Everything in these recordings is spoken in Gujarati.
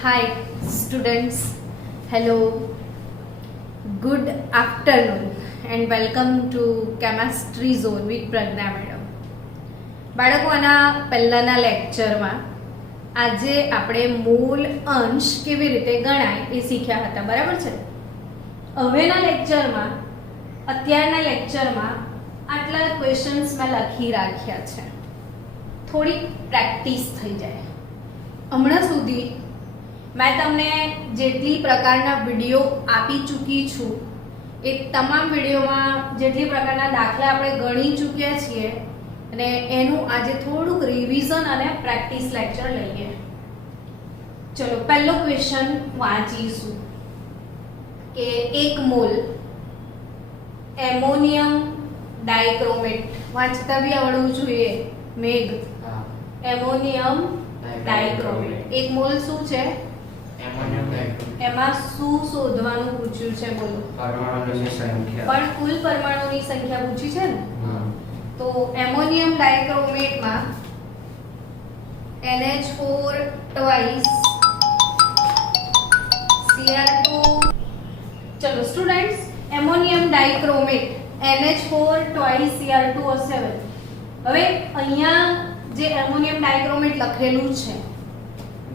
Hi, students. Hello. Good afternoon and welcome to Chemistry Zone with Pragna Madam. બાળકો આના પહેલાના લેક્ચરમાં આજે આપણે મૂળ અંશ કેવી રીતે ગણાય એ શીખ્યા હતા, બરાબર છે? હવેના લેક્ચરમાં અત્યારના લેક્ચરમાં આટલા ક્વેશ્ચન્સ મેં લખી રાખ્યા છે, થોડી પ્રેક્ટિસ થઈ જાય. હમણાં સુધી મેં તમને જેટલી પ્રકારના વિડીયો આપી ચૂકી છું એ તમામ વિડીયોમાં જેટલી પ્રકારના દાખલા આપણે ગણી ચૂક્યા છીએ અને એનું આજે થોડુંક રિવિઝન અને પ્રેક્ટિસ લેક્ચર લઈએ. ચલો, પહેલો ક્વેશ્ચન વાંચીશું કે 1 મોલ એમોનિયમ ડાઇક્રોમેટ. વાંચતા બી આવડવું જોઈએ મેઘ. એમોનિયમ ડાઇક્રોમેટ 1 મોલ શું છે? એમોનિયમ ડાઇક્રોમેટ. એમાં શું શોધવાનું પૂછ્યું છે? બોલો. પરમાણુની સંખ્યા. પણ કુલ પરમાણુની સંખ્યા પૂછી છે ને? હા. તો એમોનિયમ ડાઇક્રોમેટમાં NH4 twice Cr2. ચલો students, ammonium ડાઇક્રોમેટ NH4 twice Cr2O7. હવે અહીંયા જે એમોનિયમ ડાઇક્રોમેટ લખેલું છે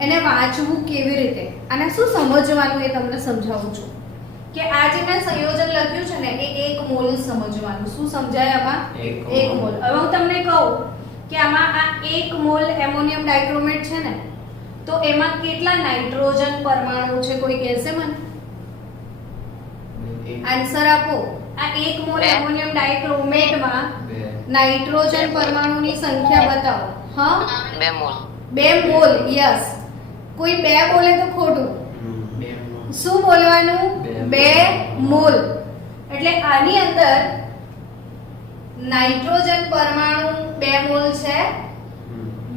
એને વાંચવું કેવી રીતે, આને શું સમજવાનું એ તમને સમજાવું છું. કે આ જે મેં સંયોજન લખ્યું છે ને એ 1 મોલ સમજવાનું. શું સમજાય આમાં? 1 મોલ. હવે હું તમને કહું કે આમાં આ 1 મોલ એમોનિયમ ડાઇક્રોમેટ છે ને, તો એમાં કેટલા નાઇટ્રોજન પરમાણુ છે? કોઈ કહેશે મને? આન્સર આપો. આ 1 મોલ એમોનિયમ ડાઇક્રોમેટમાં નાઇટ્રોજન પરમાણુની સંખ્યા બતાવો. હા, 2 મોલ. 2 મોલ. યસ. કોઈ 2 બોલે તો ખોટું. શું બોલવાનું? 2 મોલ. એટલે આની અંદર નાઇટ્રોજન પરમાણુ 2 મોલ છે.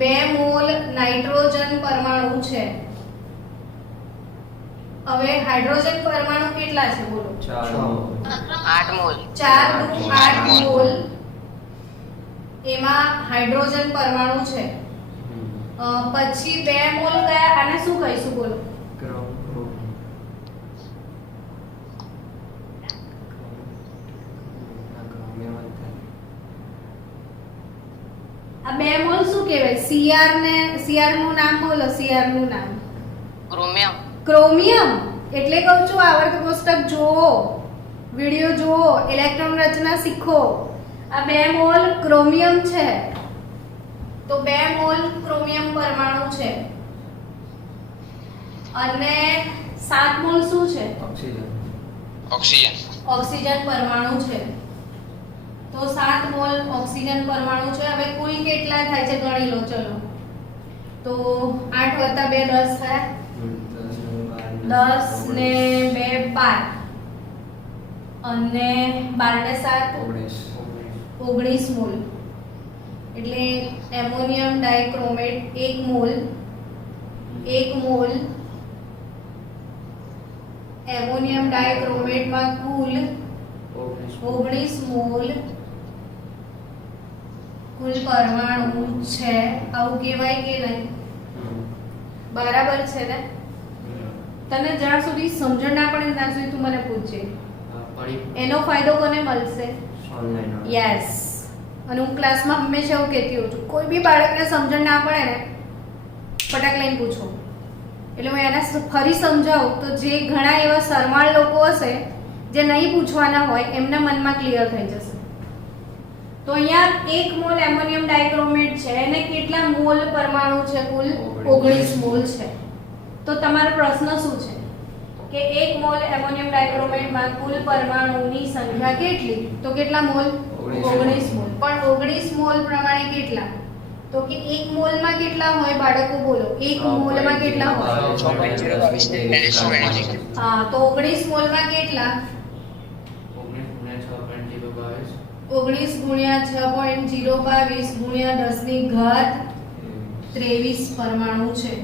2 મોલ નાઇટ્રોજન પરમાણુ છે. હવે હાઇડ્રોજન પરમાણુ કેટલા છે? બોલો. 8 મોલ. 4 દુ 8 મોલ. એમાં હાઇડ્રોજન પરમાણુ છે. પછી 2 મોલ કયા? આને શું કહીશું? બોલો. આ 2 મોલ શું કહેવાય? Cr નું નામ બોલો. Cr નું નામ ક્રોમિયમ. ક્રોમિયમ. એટલે કહું છું આવર્ત કોષ્ટક જુઓ, વિડિયો જુઓ, ઇલેક્ટ્રોન રચના શીખો. આ 2 મોલ ક્રોમિયમ છે. તો 2 મોલ ક્રોમિયમ પરમાણુ છે. અને 7 મોલ શું છે? ઓક્સિજન. ઓક્સિજન પરમાણુ છે. તો 7 મોલ ઓક્સિજન પરમાણુ છે. હવે કુલ કેટલા થાય છે ગણી લો. ચલો, તો 8 + 2 10 થયા. 10 ને 2 12 અને 12 ને 7 19 મોલ. એટલે એમોનિયમ ડાઇક્રોમેટ 1 મોલ એમોનિયમ ડાઇક્રોમેટમાં કુલ 19 મોલ કુલ પરમાણુ છે. આવું કહેવાય કે નહીં? બરાબર છે ને? તને જ્યાં સુધી સમજણ ના પડે ત્યાં સુધી તું મને પૂછજે. એનો ફાયદો કોને મળશે? યસ. અને હું ક્લાસમાં હંમેશા એવું કહેતી હોઉં છું, કોઈ બી બાળકને સમજણ ના પડે ને ફટાક લઈને પૂછો. એટલે હું એને ફરી સમજાવું તો જે ઘણા એવા શરમાળ લોકો હશે જે નહીં પૂછવાના હોય એમના મનમાં ક્લિયર થઈ જશે. તો અહીંયા 1 મોલ એમોનિયમ ડાઇક્રોમેટ છે, એને કેટલા મોલ પરમાણુ છે? કુલ 19 મોલ છે. તો તમારો પ્રશ્ન શું છે કે 1 મોલ એમોનિયમ ડાઇક્રોમેટમાં કુલ પરમાણુની સંખ્યા કેટલી? તો કેટલા મોલ? 19 મોલ. પણ 19 મોલ પ્રમાણે કેટલા? તો કે 1 મોલમાં કેટલા હોય બાળકો? બોલો. 1 મોલમાં કેટલા હોય? હા, તો 19 મોલમાં કેટલા? 19 × 6.022 × 10⁻23 પરમાણુ છે.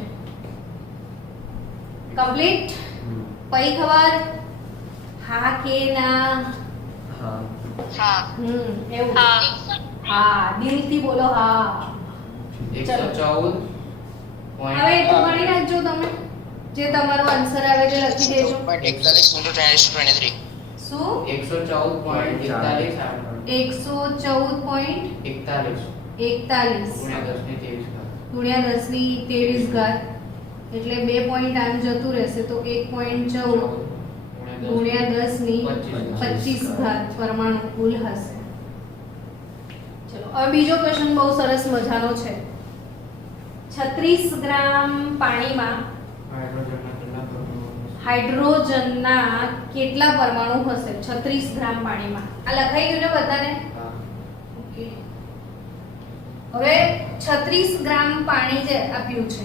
કમ્પ્લીટ? પઈ ખબર? હા કે ના? હા. એવું. હા, દિલથી બોલો. હા. 114. હવે તો ગણી નાખજો તમે. જે તમારો આન્સર આવે તે લખી દેજો. 41 into 10 is to 23. શું 114.41 114.41 ગુણ્યા 10 ની 23 ઘાત. ગુણ્યા 10 ની 23 ઘાત એટલે 2 પોઈન્ટ આમ જતું રહેશે તો 1.14 ગુણ્યા 10 ની 25 ઘાત પરમાણુ કુલ હશે. ચલો હવે બીજો ક્વેશ્ચન બહુ સરસ મજાનો છે. 36 ગ્રામ પાણીમાં હાઇડ્રોજનના કેટલા પરમાણુ હશે? 36 ગ્રામ પાણીમાં. આ લખાઈ ગયું ને બધાને? ઓકે. હવે 36 ગ્રામ પાણી જે આપ્યું છે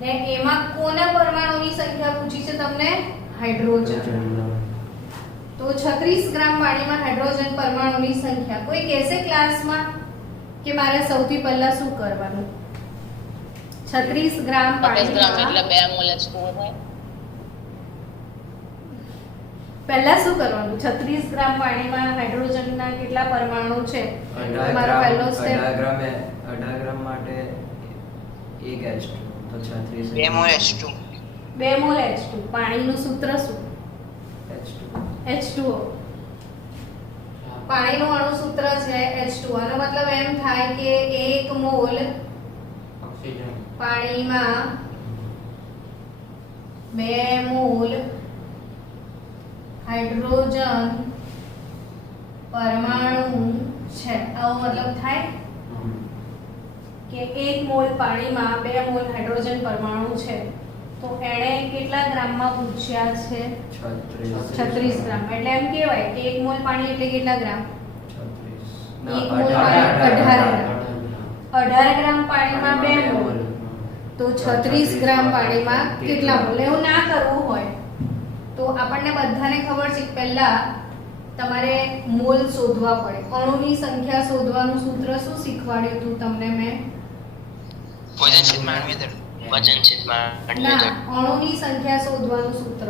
ને એમાં કોના પરમાણુની સંખ્યા પૂછી છે તમને? હાઇડ્રોજન. તો 36 ગ્રામ પાણીમાં હાઇડ્રોજન પરમાણુની સંખ્યા કોઈ કહેશે ક્લાસમાં કે મારે સૌથી પહેલા શું કરવાનું? 36 ગ્રામ 50 ગ્રામ પાણીમાં એટલે 2 મોલ H2O થાય. પહેલા શું કરવાનું? 36 ગ્રામ પાણીમાં હાઇડ્રોજનના કેટલા પરમાણુ છે? 18 મારો પહેલો સ્ટેપ 18 ગ્રામ માટે 1 H2 તો 36 2 મોલ H2. 2 mall H2. પાણીનું સૂત્ર શું? H2 H2O. પાણીનું અણુ સૂત્ર છે H2O. આનો મતલબ એમ થાય કે 1 મોલ પાણીમાં 2 મોલ હાઇડ્રોજન પરમાણુ છે. આવો મતલબ થાય કે 1 મોલ પાણીમાં 2 મોલ હાઇડ્રોજન પરમાણુ છે. તો એણે કેટલા ગ્રામમાં પૂછ્યા છે? 36 ગ્રામ. એટલે એમ કહેવાય કે 1 મોલ પાણી એટલે કેટલા ગ્રામ? 36 એક મોલ પાણી 18 ગ્રામ પાણીમાં 2 મોલ તો 36 ગ્રામ પાણીમાં કેટલા મોલ? એવું ના કરવું હોય તો આપણને બધાને ખબર છે કે પહેલા તમારે મોલ શોધવા પડે. અણુની સંખ્યા શોધવાનું સૂત્ર શું શીખવાડ્યું હતું તમને મેં? વજન છેદમાં અણુની દર. વજન છેદમાં અણુની ના, દર. અણુની સંખ્યા શોધવાનું સૂત્ર.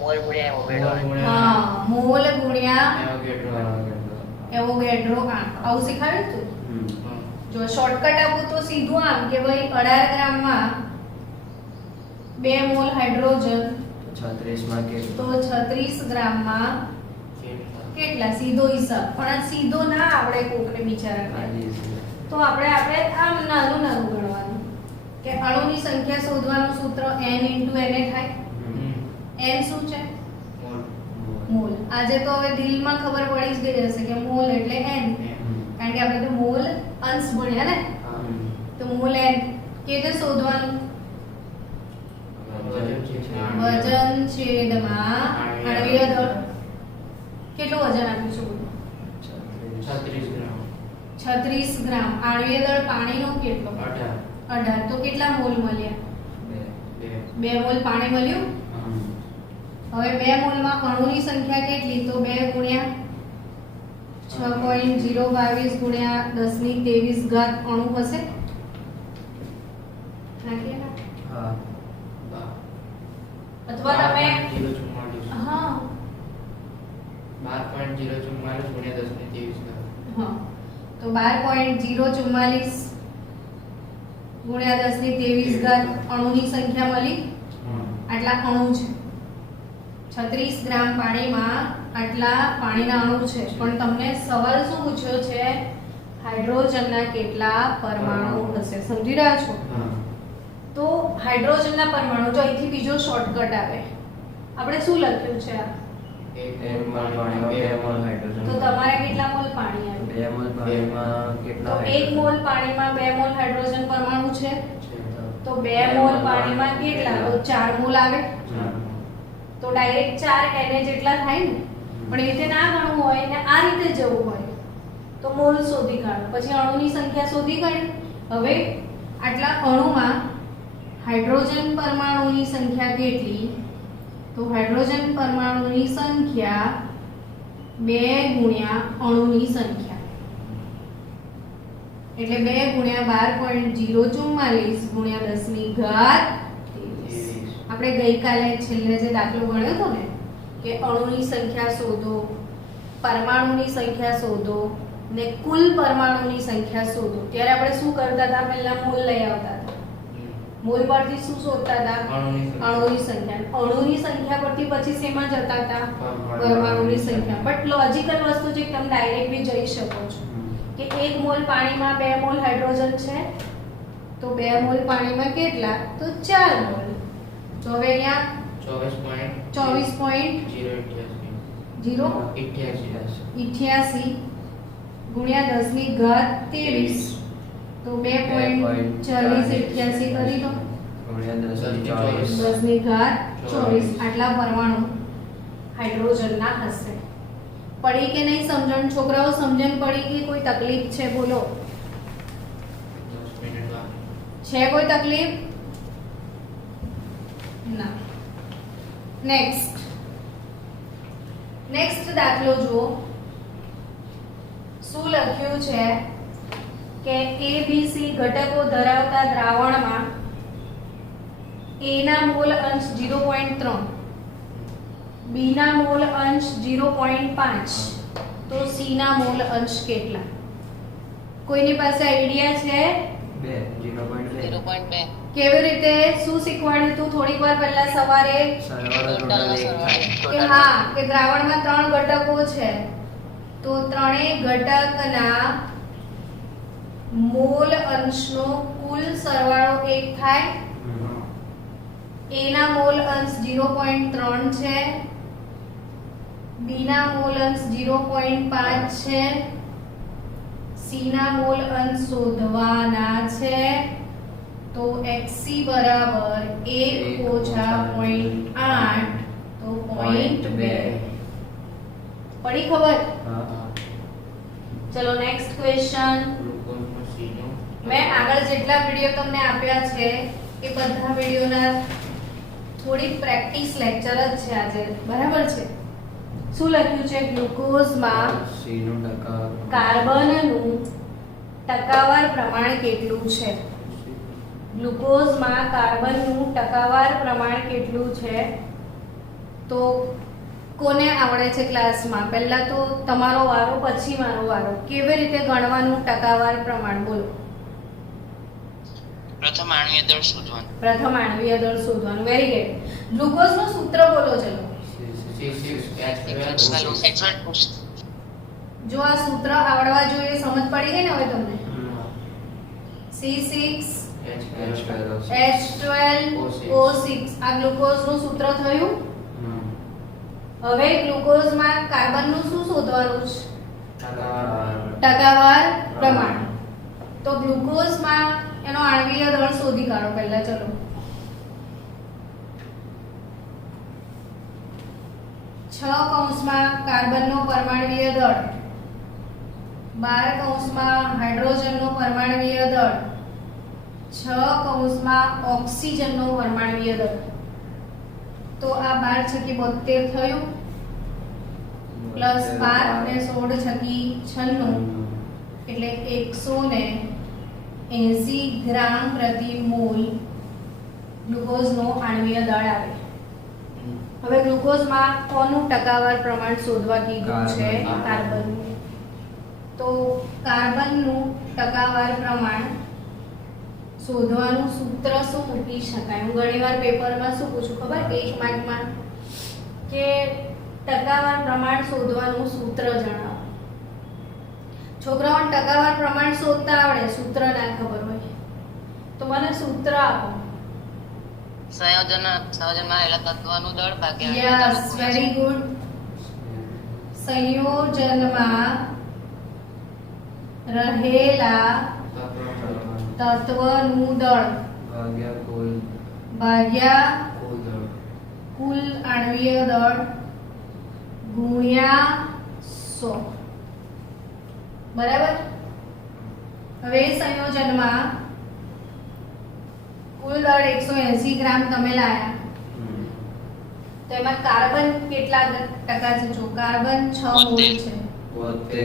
મોલ ગુણ્યા એવોગાડ્રો. હા, મોલ ગુણ્યા એવોગાડ્રો આંક. આવું શીખવાડ્યું હતું? જો શોર્ટકટ આપું તો સીધું આમ કે ભાઈ 18 ગ્રામમાં 2 મોલ હાઇડ્રોજન 36 માં કે તો 36 ગ્રામમાં કેટલા? સીધો હિસાબ. પણ આ સીધો ના આવડે કોકને બિચારાને તો આપણે આમ નાનું નાનું ગણવાનું કે અણુની સંખ્યા શોધવાનું સૂત્ર n * Na થાય. n શું છે? મોલ. આજે તો હવે દિલમાં ખબર પડી જ ગઈ હશે કે મોલ એટલે n, કારણ કે આપણે તો મોલ અંશ ભણ્યા ને. તો મોલ n કેતે શોધવાનું? વજન છેદમાં આણ્વીય દળ. કેટલું વજન આપ્યું છે? 36 ગ્રામ. આણ્વીય દળ પાણીનો કેટલો? 18. તો કેટલા મોલ મળ્યા? 2 મોલ પાણી મળ્યું. હવે 2 મોલમાં અણુની સંખ્યા કેટલી? તો 2 ગુણ્યા 6.022 ગુણ્યા 10 ની 23 ઘાત અણુ હશે. નાખીએ ને? હા અથવા તમે હા 12.044 ગુણ્યા 10 ની 23 ઘાત. હા તો 12.044 ગુણ્યા 10 ની 23 ઘાત અણુની સંખ્યા મળી. આટલા અણુ છે. 36 ગ્રામ પાણીમાં આટલા પાણીના અણુ છે. પણ તમને સવાલ શું પૂછ્યો છે? હાઇડ્રોજનના કેટલા પરમાણુ હશે? સમજી રહ્યા છો? તો હાઇડ્રોજનના પરમાણુ જો અહીંથી બીજો શોર્ટકટ આવે. આપણે શું લખ્યું છે આ? 1 મોલ પાણીમાં 2 મોલ હાઇડ્રોજન. તો તમારે કેટલા મોલ પાણી આવ્યું? 2 મોલ પાણીમાં તો કેટલા 1 મોલ પાણીમાં 2 મોલ હાઇડ્રોજન પરમાણુ છે. તો 2 મોલ પાણીમાં કેટલા? તો 4 મોલ આવે. તો ડાયરેક્ટ 4 Na જેટલા થાય ને. પણ એ રીતે ના ગણવું હોય ને આ રીતે જવું હોય તો મોલ શોધી કાઢો. પછી અણુની સંખ્યા શોધી કાઢી. હવે આટલા અણુમાં હાઇડ્રોજન પરમાણુની સંખ્યા કેટલી? તો હાઇડ્રોજન પરમાણુની સંખ્યા 2 ગુણ્યા અણુની સંખ્યા એટલે 2 ગુણ્યા 12.044 ગુણ્યા 10 ની ઘાત 23. આપણે ગઈકાલે છેલ્લે જે દાખલો ગણ્યો હતો ને કે અણુની સંખ્યા શોધો, પરમાણુની સંખ્યા શોધો ને કુલ પરમાણુની સંખ્યા શોધો, ત્યારે આપણે શું કરતા હતા? પહેલા મોલ લઈ આવતા હતા. મોલ પરથી શું શોધતા હતા? અણુની સંખ્યા. અણુની સંખ્યા. અણુની સંખ્યા પરથી પછી શેમાં જતા હતા? પરમાણુની સંખ્યા. બટ લોજિકલ વસ્તુ છે, તમે ડાયરેક્ટ બી જઈ શકો છો કે 1 મોલ પાણીમાં 2 મોલ હાઇડ્રોજન છે, તો 2 મોલ પાણીમાં કેટલા? તો 4 મોલ. તો હવે અહીંયા 24.088 ગુણ્યા 10 ની ઘાત 23, તો 2.4088 કરી દો. ગુણ્યા 10 10 ની ઘાત 24 આટલા પરમાણુ હાઇડ્રોજનના હશે. પડી કે નહીં સમજણ? છોકરાઓ સમજણ પડી કે કોઈ તકલીફ છે? બોલો, 10 મિનિટ બાકી. છે કોઈ તકલીફ? ના. નેક્સ્ટ દાખલો જુઓ. શું લખ્યું છે કે ABC ઘટકો ધરાવતા દ્રાવણમાં A ના મોલ અંશ 0.3, B ના મોલ અંશ 0.5, તો C ના મોલ અંશ કેટલા? કોઈની પાસે આઈડિયા છે? 2 0.2 કેવી રીતે? શું શીખવાડ્યું તું થોડીક વાર પહેલા સવારે? સરવાળો ટોટલ 1 થાય. કે હા, કે દ્રાવણમાં 3 ઘટકો છે, તો ત્રણેય ઘટકના મોલ અંશનો કુલ સરવાળો 1 થાય. A ના મોલ અંશ 0.3 છે, B ના મોલ અંશ 0.5 છે, C ના મોલ અંશ શોધવાના છે, તો xc બરાબર 1 ઓછા 0.8, તો 0.2. પડી ખબર? હા. ચલો નેક્સ્ટ ક્વેશ્ચન. ગ્લુકોઝમાં C નો મેં આગળ જેટલા વિડિયો તમને આપ્યા છે એ બધા વિડિયોના થોડી પ્રેક્ટિસ લેક્ચર જ છે આજે, બરાબર છે? શું લખ્યું છે? ગ્લુકોઝમાં C નું ટકા કાર્બનનું ટકાવાર પ્રમાણ કેટલું છે? ગ્લુકોઝમાં કાર્બનનું ટકાવાર પ્રમાણ કેટલું છે? તો કોને આવડે છે ક્લાસમાં? પહેલા તો તમારો વારો, પછી મારો વારો. કેવી રીતે ગણવાનું ટકાવાર પ્રમાણ? બોલો. પ્રથમ આણ્વીય દળ શોધવાનું. પ્રથમ આણ્વીય દળ શોધવાનું. Very good. ગ્લુકોઝનું સૂત્ર બોલો ચલો. C6H12O6. જો આ સૂત્ર આવડવા જોઈએ, સમજ પડી ગઈ ને હવે તમને? C6H12O6 આ ગ્લુકોઝનું સૂત્ર થયું. હવે ગ્લુકોઝમાં કાર્બનનું શું શોધવાનું છે? ટકાવાર પ્રમાણ. તો ગ્લુકોઝમાં એનો આણ્વીય દળ શોધી કાઢો પહેલા. ચલો, 6 કૌંસમાં કાર્બનનો પરમાણ્વીય દળ, 12 કૌંસમાં હાઇડ્રોજનનો પરમાણ્વીય દળ, 6 કૌંસમાં ઓક્સિજનનો પરમાણ્વીય દળ. તો આ 12 છકી 72 થયું, પ્લસ 5 ને 16 છકી 96, એટલે 180 ગ્રામ પ્રતિ મોલ ગ્લુકોઝનો આણ્વીય દળ આવે. હવે ગ્લુકોઝમાં કોનું ટકાવાર પ્રમાણ શોધવા કીધું છે? કાર્બનનું. તો કાર્બનનું ટકાવાર પ્રમાણ શોધવાનું સૂત્ર શું મૂકી શકાય? હું ઘણીવાર પેપરમાં શું પૂછું ખબર? 1 માર્કમાં કે ટકાવાર પ્રમાણ શોધવાનું સૂત્ર જણાવો. છોકરાઓને ટકાવાર પ્રમાણ શોધતા આવડે, સૂત્ર ના ખબર હોય તો મને સૂત્ર આપો. સંયોજનમાં રહેલા તત્વનું દળ ભાગ્યા યસ, વેરી ગુડ. સંયોજનમાં રહેલા તત્વનું દળ ભાગ્યા કુલ આણ્વીય દળ ગુણ્યા 100. બરાબર? હવે સંયોજનમાં કુલ દળ 180 ગ્રામ તમે લાયા, તો એમાં કાર્બન કેટલા ટકા છે? જો કાર્બન 6 મોલ છે,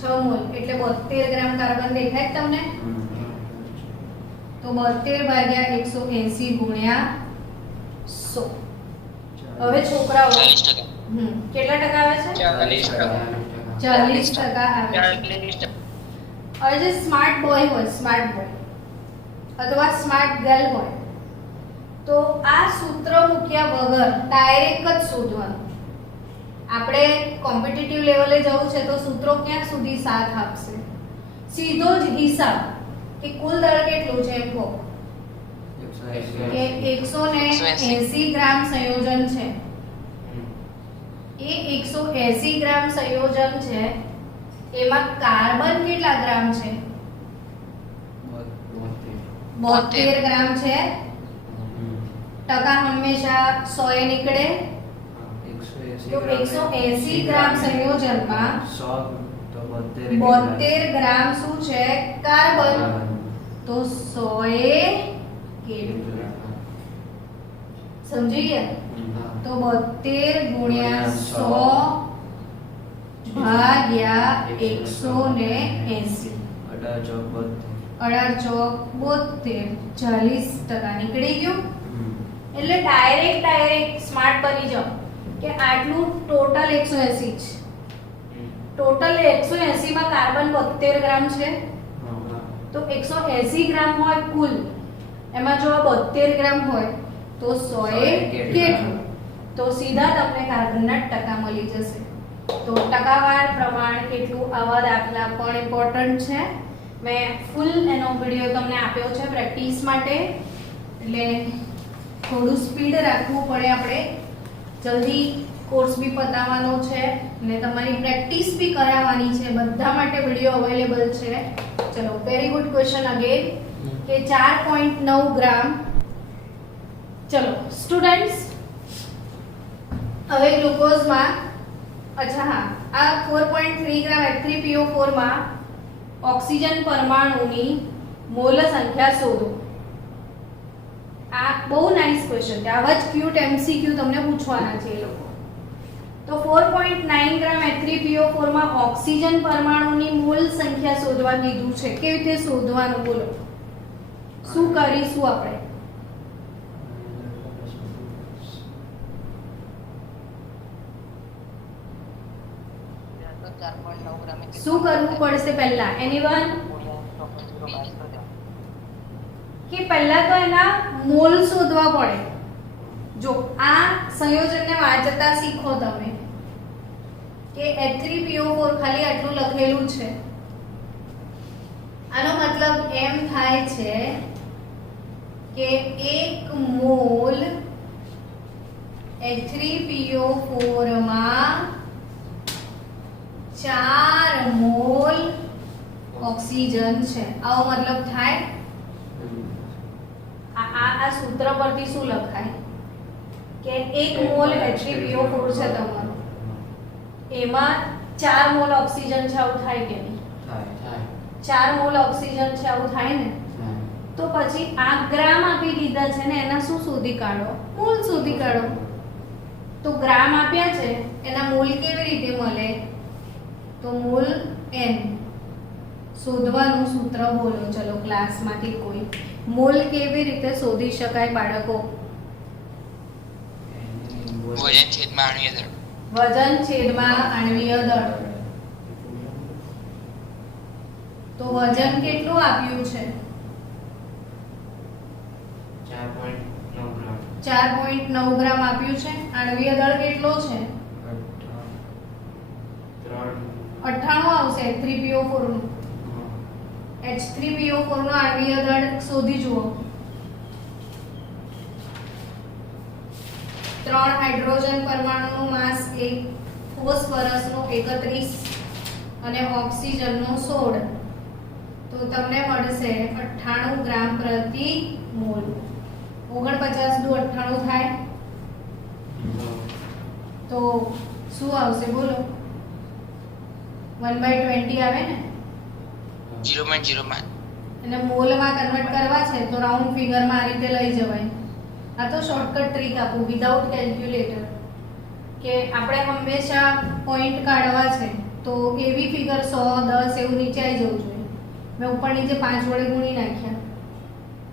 6 મોલ એટલે 72 ગ્રામ કાર્બન દેખાય જ તમને? તો 72 ભાગ્યા 180 ગુણ્યા 100. હવે છોકરાઓ 40%. કેટલા ટકા આવે છે? 40% આવે છે. હવે જે સ્માર્ટ બોય હોય, સ્માર્ટ બોય, અથવા સ્માર્ટ ગર્લ હોય તો આ સૂત્ર મૂક્યા વગર ડાયરેક્ટ જ શોધવાનું. આપણે કોમ્પિટિટિવ લેવલે જવું છે તો સૂત્રો ક્યાં સુધી સાથ આપશે? સીધો જ હિસાબ કે કુલ દળ કેટલું છે એમ કહો કે 180 ગ્રામ સંયોજન છે. એ 180 ગ્રામ સંયોજન છે એમાં કાર્બન કેટલા ગ્રામ છે? 72 ગ્રામ છે. ટકા હંમેશા 100 એ નીકળે તો 180 ગ્રામ સંયોજનમાં 72 ગ્રામ શું છે? કાર્બન. તો 100 એ કેટલું? સમજી ગયા? તો 72 ગુણ્યા 100 ભાગ્યા 180. 18 ચોક 72 40% નીકળી ગયું. એટલે ડાયરેક્ટ સ્માર્ટ બની જાઓ કે આટલું ટોટલ 180 છે. ટોટલ 180 માં કાર્બન 72 ગ્રામ છે તો 180 ગ્રામ હોય કુલ, એમાં જો 72 ગ્રામ હોય તો 100 એ કેટલું? તો સીધા તમને કાર્બનના ટકા મળી જશે. તો ટકાવાર પ્રમાણ કેટલું આવા દાખલા પણ ઇમ્પોર્ટન્ટ છે. મેં ફૂલ એનો વિડિયો તમને આપ્યો છે પ્રેક્ટિસ માટે, એટલે થોડું સ્પીડ રાખવું પડે. આપણે જલ્દી કોર્સ બી પતાવવાનો છે અને તમારી પ્રેક્ટિસ બી કરાવવાની છે. બધા માટે વિડિયો અવેલેબલ છે. ચલો, વેરી ગુડ ક્વેશ્ચન અગેન કે 4.9 ગ્રામ. ચલો સ્ટુડન્ટ્સ, હવે ગ્લુકોઝમાં અચ્છા હા, આ 4.3 ગ્રામ H3PO4 માં ઓક્સિજન પરમાણુની મોલ સંખ્યા શોધો. આ બહુ નાઇસ ક્વેશ્ચન છે. આવા જ ક્યુટ એમસીક્યુ તમને પૂછવાના છે એ લોકો. તો 4.9 ગ્રામ H3PO4 માં ઓક્સિજન પરમાણુની મોલ સંખ્યા શોધવા કીધું છે. કેવી રીતે શોધવાનું બોલો? શું કરીશું આપણે? તો 4.9 ગ્રામ શું કરવું પડશે પહેલા? એનીવન કે પહેલા તો એના મોલ શોધવા પડે. જો આ સંયોજનને વાંચતા શીખો તમે કે H3PO4 ખાલી આટલું લખેલું છે. આનો મતલબ એમ થાય છે કે 1 મોલ H3PO4 માં 4 મોલ ઓક્સિજન છે. આવો મતલબ થાય. આ સૂત્ર પરથી શું લખાય કે 1 મોલ H3PO4 છે તમારો, એમાં 4 મોલ ઓક્સિજન છે. આવું થાય કે નહીં? 4 મોલ ઓક્સિજન છે, આવું થાય ને? તો પછી આ ગ્રામ આપી દીધા છે ને, એના શું શોધી કાઢો? મોલ શોધી કાઢો. તો ગ્રામ આપ્યા છે, એના મોલ કેવી રીતે મળે? તો મોલ n શોધવાનું સૂત્ર બોલો. ચલો ક્લાસમાંથી કોઈ મોલ કેવી રીતે શોધી શકાય બાળકો? વજન છેદમાં આણ્વીય દળ. વજન છેદમાં આણ્વીય દળ. તો વજન કેટલું આપ્યું છે? 4.9 ગ્રામ આપ્યું છે. આણ્વીય દળ કેટલો છે? 98 આવશે. H3PO4 નું H3PO4 નો આણ્વીય દળ શોધી જુઓ. 3 હાઇડ્રોજન પરમાણુનું માસ 1, ફોસ્ફરસનું 31 અને ઓક્સિજનનું 16. તો તમને મળશે 98 ગ્રામ પ્રતિ મોલ. 49 દુ 98 થાય તો શું આવશે બોલો? 1/20 આવે ને? 0.05. અને મોલમાં કન્વર્ટ કરવા છે તો રાઉન્ડ ફિગરમાં આ રીતે લઈ જવાય. આ તો શોર્ટકટ ટ્રીક આપું વિધાઉટ કેલ્ક્યુલેટર, કે આપણે હંમેશા પોઈન્ટ કાઢવા છે તો એવી ફિગર 100 10 એવું નીચે આવી જવું જોઈએ. મેં ઉપર નીચે 5 વડે ગુણી નાખ્યા.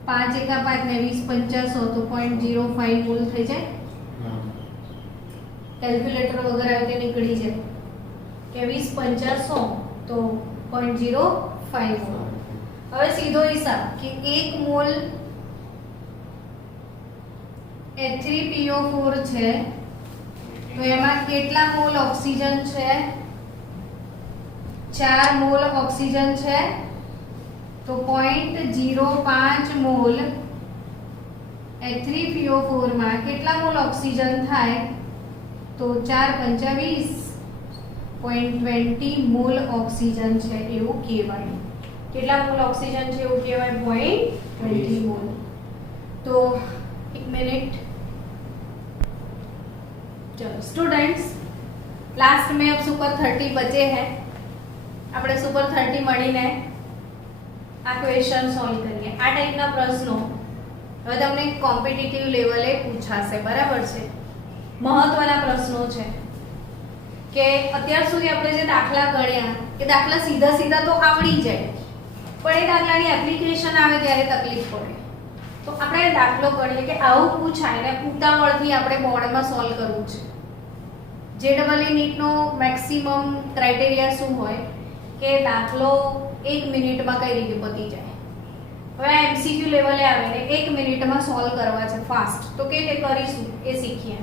5 એકા 5 ને 20 50 100 તો 0.05 મોલ થઈ જાય. કેલ્ક્યુલેટર વગર આવી રીતે નીકળી જાય કે 20 50 100 તો 0.05 મોલ. હવે સીધો હિસાબ કે 1 મોલ H3PO4 છે તો એમાં કેટલા મોલ ઓક્સિજન છે? 4 મોલ ઓક્સિજન છે તો 0.05 મોલ H3PO4 માં કેટલા મોલ ઓક્સિજન થાય? તો 4 × 5 = 0.20 મોલ ઓક્સિજન છે એવું કહેવાય. કેટલા મોલ ઓક્સિજન છે એવું કહેવાય? 0.20 મોલ. તો એક મિનિટ. चलो स्टूडेंट्स, लास्ट में अब सुपर 30 बचे हैं. આપણે સુપર 30 મળીને આ ક્વેશ્ચન સોલ્વ કરીએ. આ ટાઈપના પ્રશ્નો હવે તમને કોમ્પિટિટિવ લેવલે પૂછાશે, બરાબર છે? મહત્વના પ્રશ્નો છે કે અત્યાર સુધી આપણે જે દાખલા ગણ્યા એ દાખલા સીધા સીધા તો આવડી જાય, પણ એ દાખલાની એપ્લિકેશન આવે ત્યારે તકલીફ પડે. તો આપણે દાખલો ગણીએ કે આવું પૂછાય ને ઉતાવળથી આપણે બોર્ડમાં સોલ્વ કરવું છે. JEE નીટનો મેક્સિમમ ક્રાઇટેરિયા શું હોય કે દાખલો 1 મિનિટમાં કઈ રીતે પતી જાય. હવે આ MCQ લેવલે આવે ને 1 મિનિટમાં સોલ્વ કરવા છે ફાસ્ટ, તો કે કરીશું એ શીખીએ.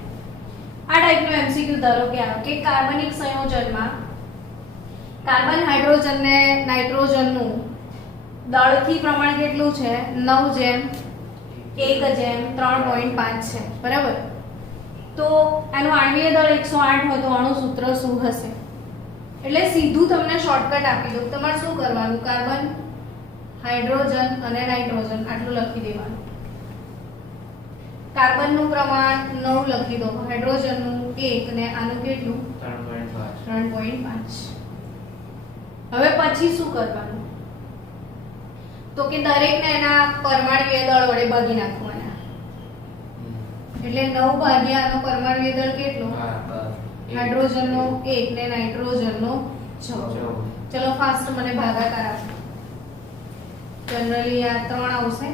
આ ટાઈપનો MCQ ધારો કે આવે કે કાર્બનિક સંયોજનમાં કાર્બન, હાઇડ્રોજન ને નાઇટ્રોજનનું દળથી પ્રમાણ કેટલું છે? 9:1:3.5 છે, બરાબર? તો આનું આણ્વીય દળ 108 હોય તો અણુ સૂત્ર શું હશે? એટલે સીધું તમને શોર્ટકટ આપી દઉં. તમારે શું કરવાનું? કાર્બન, હાઇડ્રોજન અને નાઇટ્રોજન આટલું લખી દેવાનું. કાર્બનનું પ્રમાણ 9 લખી દો, હાઇડ્રોજનનું 1 ને આનું કેટલું? 3.5. હવે પછી શું કરવાનું? તો કે દરેકને એના પરમાણ્વીય દળ વડે ભાગી નાખવાના. એટલે 9 ભાગ્યા આનો પરમાણ્વીય દળ કેટલો? હાઇડ્રોજનનો 1 ને નાઇટ્રોજનનો 6. ચલો ફાસ્ટ મને ભાગાકાર આપો. જનરલી આ 3 આવશે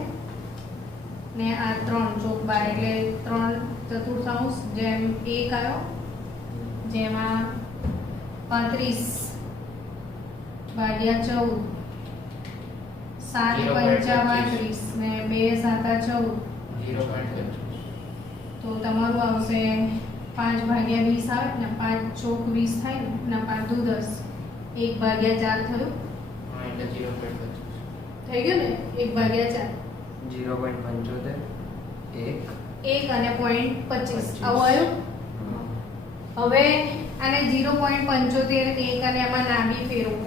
ને આ 3 ચોક 12 એટલે 3/4 જેમ 1 આવ્યો, જેમાં 35 ભાગ્યા 14, 7 × 5 = 32 ને 2 × 7 = 14. તો તમારું આવશે 5 ભાગ્યા 20 આવે ને 5 ચોક 20 થાય ને 5 દુ 10, 1 ભાગ્યા 4 થયું. થઈ ગયું ને? 1 ભાગ્યા 4 0.75 1 અને 0.25 આવું આવ્યું. હવે આને 0.75 1 અને એમાં નાબી ફેરવો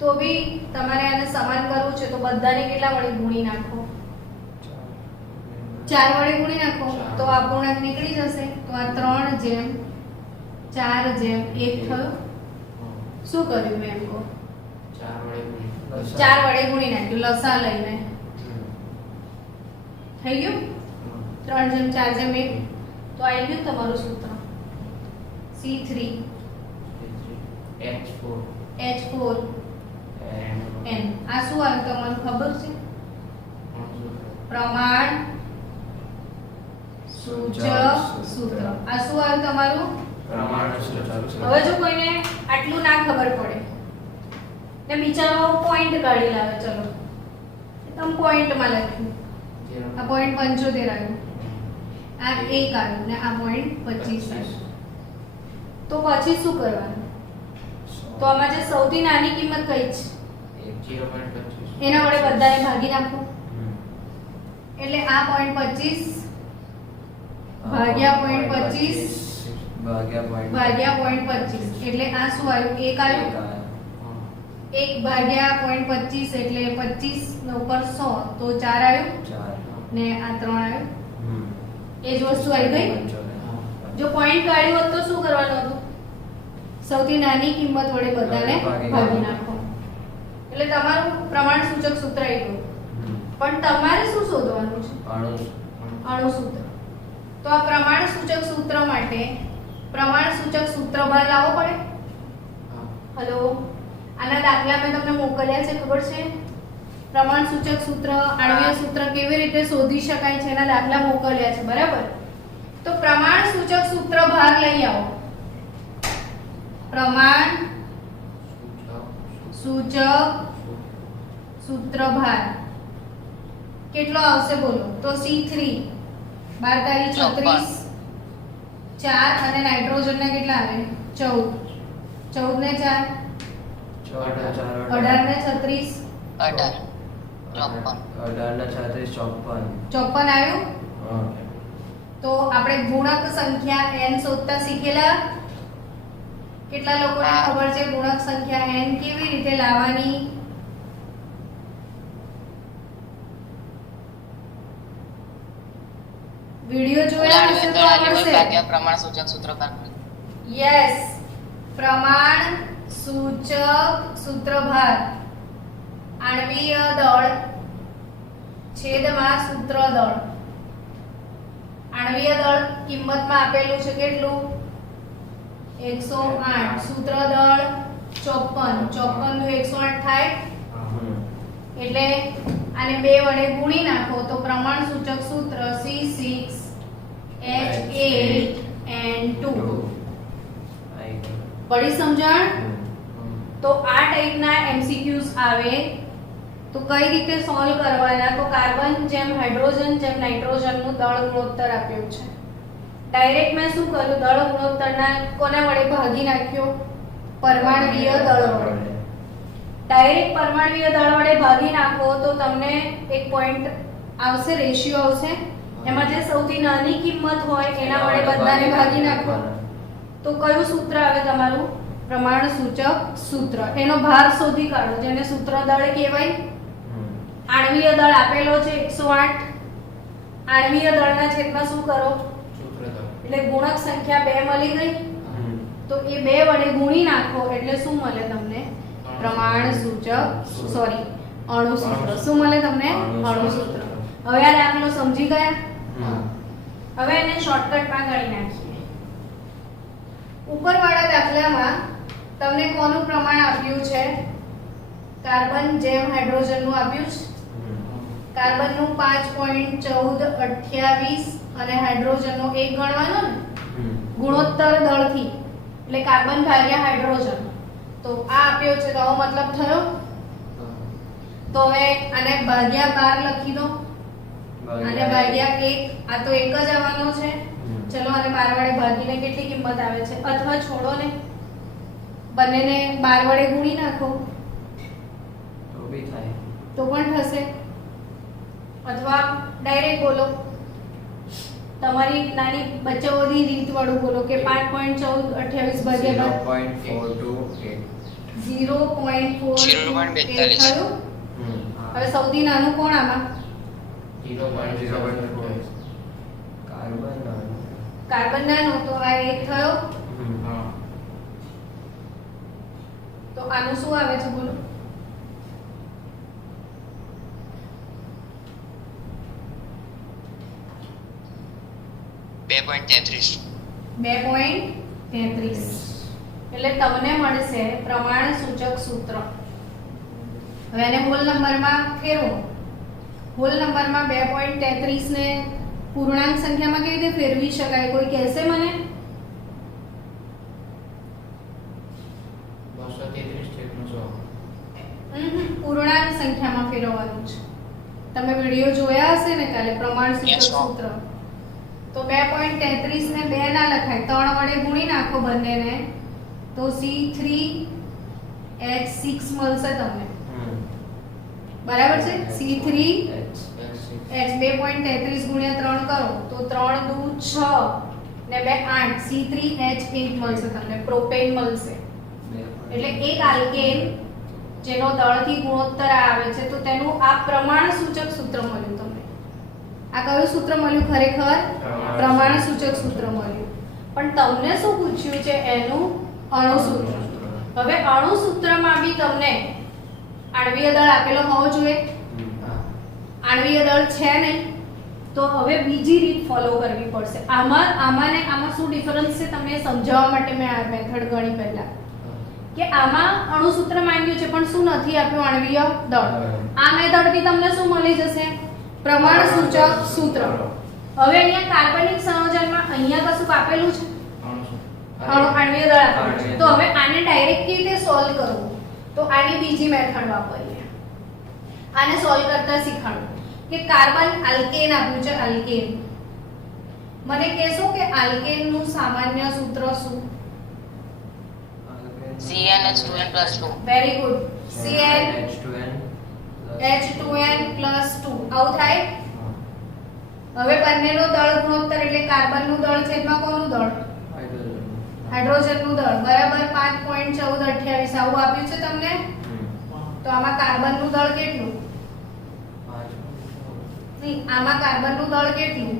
તો બી તમારે આને સમાન કરવું છે તો બધાને કેટલા વડે ગુણી નાખો? 4 વડે ગુણી નાખો તો આ પૂર્ણાંક નીકળી જશે. તો આ 3/4/1 થયું. શું કર્યું મેં? એમ કહો 4 વડે ગુણી નાખ્યું લસા લઈને. થઈ ગયું? 3/4/1. તો આવી ગયું તમારું સૂત્ર C3H4n. આ શું આવ્યું તમને ખબર છે? પ્રમાણ સૂચક સૂત્ર. આ શું આવ્યું તમારું? હવે જો કોઈને આટલું ના ખબર પડે ને બિચારો પોઈન્ટ કાઢી લાવે, ચલો તમે પોઈન્ટમાં લખ્યું, આ 0.75 આવ્યું, આ 1 આવ્યું ને આ 0.25 આવ્યું. તો પછી શું કરવાનું? તો આમાં જે સૌથી નાની કિંમત કઈ છે? એના વડે બધાને ભાગી નાખો. એટલે આ 0.25 ભાગ્યા 0.25 ભાગ્યા 0.25 એટલે આ શું આવ્યું? 1 આવ્યું. 1 ભાગ્યા 0.25 એટલે 25 ઉપર 100 તો 4 આવ્યું ને આ 3 આવ્યું. એ જ વસ્તુ આવી ગઈ. જો પોઈન્ટ કાઢ્યું હોત તો શું કરવાનું હતું? સૌથી નાની કિંમત વડે બધાને ભાગી નાખો. એટલે તમારું પ્રમાણ સૂચક સૂત્ર આવી ગયું. પણ તમારે શું શોધવાનું છે? અણુ સૂત્ર. તો આ પ્રમાણ સૂચક સૂત્ર માટે પ્રમાણ સૂચક સૂત્ર બહાર લાવવો પડે. હેલો, આના દાખલા મેં તમને મોકલ્યા છે, ખબર છે? પ્રમાણ સૂચક સૂત્ર, આણ્વીય સૂત્ર કેવી રીતે શોધી શકાય છે એના દાખલા મોકલ્યા છે, બરાબર? તો પ્રમાણ સૂચક સૂત્ર બહાર લઈ આવો. પ્રમાણ સૂચક સૂત્રભાર કેટલો આવશે બોલો? તો C3 12 તારી 36 4 અને નાઇટ્રોજન ના કેટલા આવે? 14 14 ને 4 18 ને 36 18 54 18 ને 36 54 54 આવ્યું. હા. તો આપણે ગુણક સંખ્યા n શોધતા શીખેલા. કેટલા લોકોને હા. ખબર છે ગુણક સંખ્યા n કેવી રીતે લાવવાની? વિડિયો જોયા હશે તો આવડશે. ભાગ્યા પ્રમાણ સૂચક સૂત્રભાર. યસ, પ્રમાણ સૂચક સૂત્રભાર. આણ્વીય દળ છેદમાં સૂત્ર દળ. આણ્વીય દળ કિંમતમાં આપેલું છે કેટલું? 108. સૂત્ર દળ 54. 54 નું 108 થાય. એટલે આને 2 વડે ગુણી નાખો તો પ્રમાણ સૂચક સૂત્ર C6H8N2. પડી સમજણ? તો આ ટાઈપના MCQs આવે તો કઈ રીતે સોલ્વ કરવાના? તો કાર્બન જેમ હાઇડ્રોજન જેમ નાઇટ્રોજનનું દળ ગુણોત્તર આપ્યું છે. ડાયરેક્ટ મેં શું કર્યું? દળ ગુણોત્તરના કોના વડે ભાગી નાખ્યો? પરમાણ્વીય દળ વડે. ડાયરેક્ટ પરમાણ્વીય દળ વડે ભાગી નાખો તો તમને એક પોઈન્ટ આવશે, રેશિયો આવશે. એમાં જે સૌથી નાની કિંમત હોય એના વડે બધાને ભાગી નાખો તો કયું સૂત્ર આવે તમારું? પ્રમાણ સૂચક સૂત્ર. એનો ભાર શોધી કાઢો જેને સૂત્ર દળ કહેવાય. આણ્વીય દળ આપેલો છે 108. આણ્વીય દળના છેદમાં શું કરો? એટલે ગુણક સંખ્યા 2 મળી ગઈ. તો એ 2 વડે ગુણી નાખો એટલે શું મળે તમને? પ્રમાણ સૂચક સોરી અણુ સૂત્ર. શું મળે તમને? અણુ સૂત્ર. હવે આ દાખલો સમજી ગયા? હવે એને શોર્ટકટમાં ગણી નાખીએ. ઉપરવાળા દાખલામાં તમને કોનું પ્રમાણ આપ્યું છે? કાર્બન જેમ હાઇડ્રોજનનું આપ્યું છે. કાર્બનનું 5.1428 અને હાઇડ્રોજનનો 1 ગણવાનો ને ગુણોત્તર દળથી, એટલે કાર્બન ભાગ્યા હાઇડ્રોજન. તો આ આપ્યો છે તો આવો મતલબ થયો. તો હવે આને ભાગ્યા 12 લખી દો અને ભાગ્યા 1. આ તો 1 જ આવવાનો છે. ચલો આને 12 વડે ભાગીને કેટલી કિંમત આવે છે? અથવા છોડો ને, બંનેને 12 વડે ગુણી નાખો તો બી થાય. તો પણ થશે. અથવા ડાયરેક્ટ બોલો, તમારી નાની બચ્ચાઓની રીત વાળું બોલો કે 5.1428 ભાગ્યા 0.428 0.4 થયું. હવે સૌથી નાનું કોણ આમાં? કાર્બન નાનું, તો આ 1 થયો. તો આનું શું આવે છે બોલો? બે પોઈન્ટ 2.33. એટલે તમને મળશે પ્રમાણ સૂચક સૂત્ર. હવે એને હોલ નંબરમાં ફેરવો. હોલ નંબરમાં 2.33 ને પૂર્ણાંક સંખ્યામાં કેવી રીતે ફેરવી શકાય? કોઈ કહેશે મને? 233 પૂર્ણાંક સંખ્યામાં ફેરવવાનું છે. તમે વિડિયો જોયા હશે ને કાલે પ્રમાણ સૂચક સૂત્ર. તો 2.33 ને 2 ના લખાય, 3 વડે ગુણી નાખો બંનેને તો C3H6 મળશે તમને. બરાબર છે? C3H 2.33 ગુણ્યા 3 કરો તો 3 દુ 6 ને 2 8. C3H8 મળશે તમને, પ્રોપેન મળશે. એટલે એક આલ્કેન જેનો દળથી ગુણોત્તર આવે છે તો તેનું આ પ્રમાણ સૂચક સૂત્ર મળ્યું તમને. આ કયું સૂત્ર મળ્યું ખરેખર? પ્રમાણ સૂચક સૂત્ર મળ્યું. પણ તમને શું પૂછ્યું છે? એનું અણુ સૂત્ર. હવે અણુ સૂત્રમાં બી તમને આણ્વીય દળ આપેલો હોવો જોઈએ. આણ્વીય દળ છે નહીં તો હવે બીજી રીત ફોલો કરવી પડશે. આમાં શું ડિફરન્સ છે તમને સમજાવવા માટે મેં આ મેથડ ગણી પહેલા કે આમાં અણુ સૂત્ર માંગ્યું છે પણ શું નથી આપ્યું? આણ્વીય દળ. આ મેથડથી તમને શું મળી જશે? પ્રમાણ સૂચક સૂત્ર. હવે અહીંયા કાર્બનિક સંયોજનમાં અહીંયા કશું આપેલું છે? આણ્વીય દળ આપેલું છે. તો હવે આને ડાયરેક્ટ કેવી રીતે સોલ્વ કરવું? તો આની બીજી મેથડ વાપરીએ. આને સોલ્વ કરતા શીખવાડું કે કાર્બન આલ્કેન આપ્યું છે આલ્કેન. મને કહેશો કે આલ્કેન નું સામાન્ય સૂત્ર શું? CnH2n plus 2. Very good. Cn H2n H2n plus 2 આવું થાય. હવે બંનેનો દળ ગુણોત્તર એટલે કાર્બનનું દળ છેદમાં કોનું દળ? હાઇડ્રોજનનું દળ બરાબર 5.1428 આવું આપ્યું છે તમને. તો આમાં કાર્બનનું દળ કેટલું? નહીં, આમાં કાર્બનનું દળ કેટલું?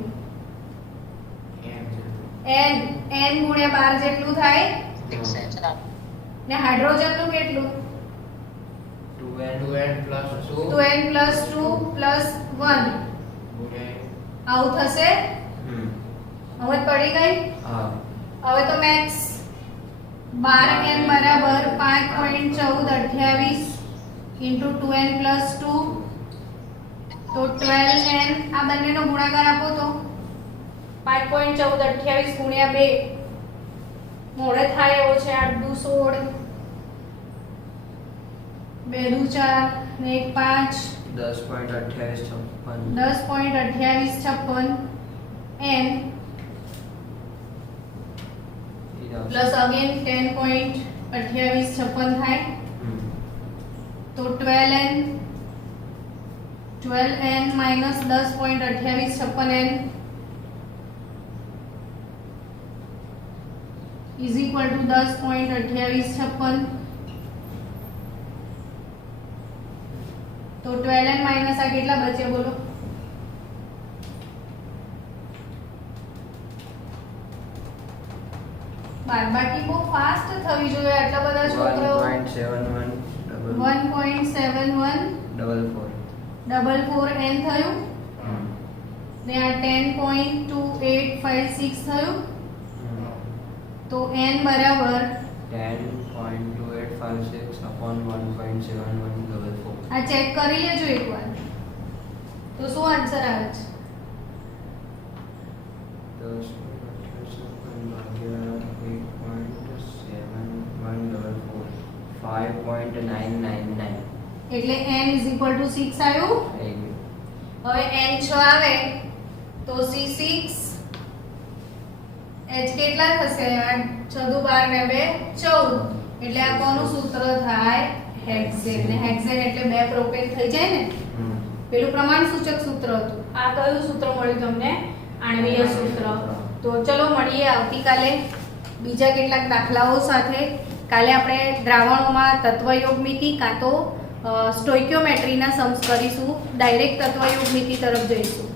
n ગુણ્યા 12 જેટલું થાય. 6 ને હાઇડ્રોજનનું કેટલું? 2n 2n plus 2 2n plus 2 plus 1 આવું થશે. સમજ પડી ગઈ? હા હવે તો મેથ્સ 12n બરાબર 5.1428 into 2n plus 2 તો 12n આ બંનેનો ગુણાકાર આપો તો 5.1428 ગુણ્યા 2 મોડે થાય એવો છે 8 દુ 16 2 દુ 4 ને 1 5 10.2856 10.2856 n પ્લસ અગેન 10.2856 થાય તો 12n minus 10.2856n is equal to 10.2856. તો 12n minus આ કેટલા બચે બોલો? બાદબાકી બહુ ફાસ્ટ થવી જોઈએ આટલા બધા છોકરાઓ. 1.7144 n થયું ને આ 10.2856 થયું તો n બરાબર 10.2856 upon 1.7144. આ ચેક કરી લેજો એકવાર. તો શું આન્સર આવે છે? 5.999 એટલે n is equal to 6 આવ્યું. હવે n 6 આવે તો c6 h કેટલા થશે? 8 6 દુ 12 ને 2 14 એટલે આ કોનું સૂત્ર થાય? હેક્સેન. ને હેક્સેન એટલે 2 પ્રોપેન થઈ જાય ને. પેલું પ્રમાણ સૂચક સૂત્ર હતું. આ કયું સૂત્ર મળ્યું તમને? આણ્વીય સૂત્ર. તો ચલો મળીએ આવતીકાલે બીજા કેટલાક દાખલાઓ સાથે. કાલે આપણે દ્રાવણોમાં તત્વયોગમિતિ કાં તો સ્ટોઇકિયોમેટ્રીના સમ્સ કરીશું. ડાયરેક્ટ તત્વયોગમિતિ તરફ જઈશું.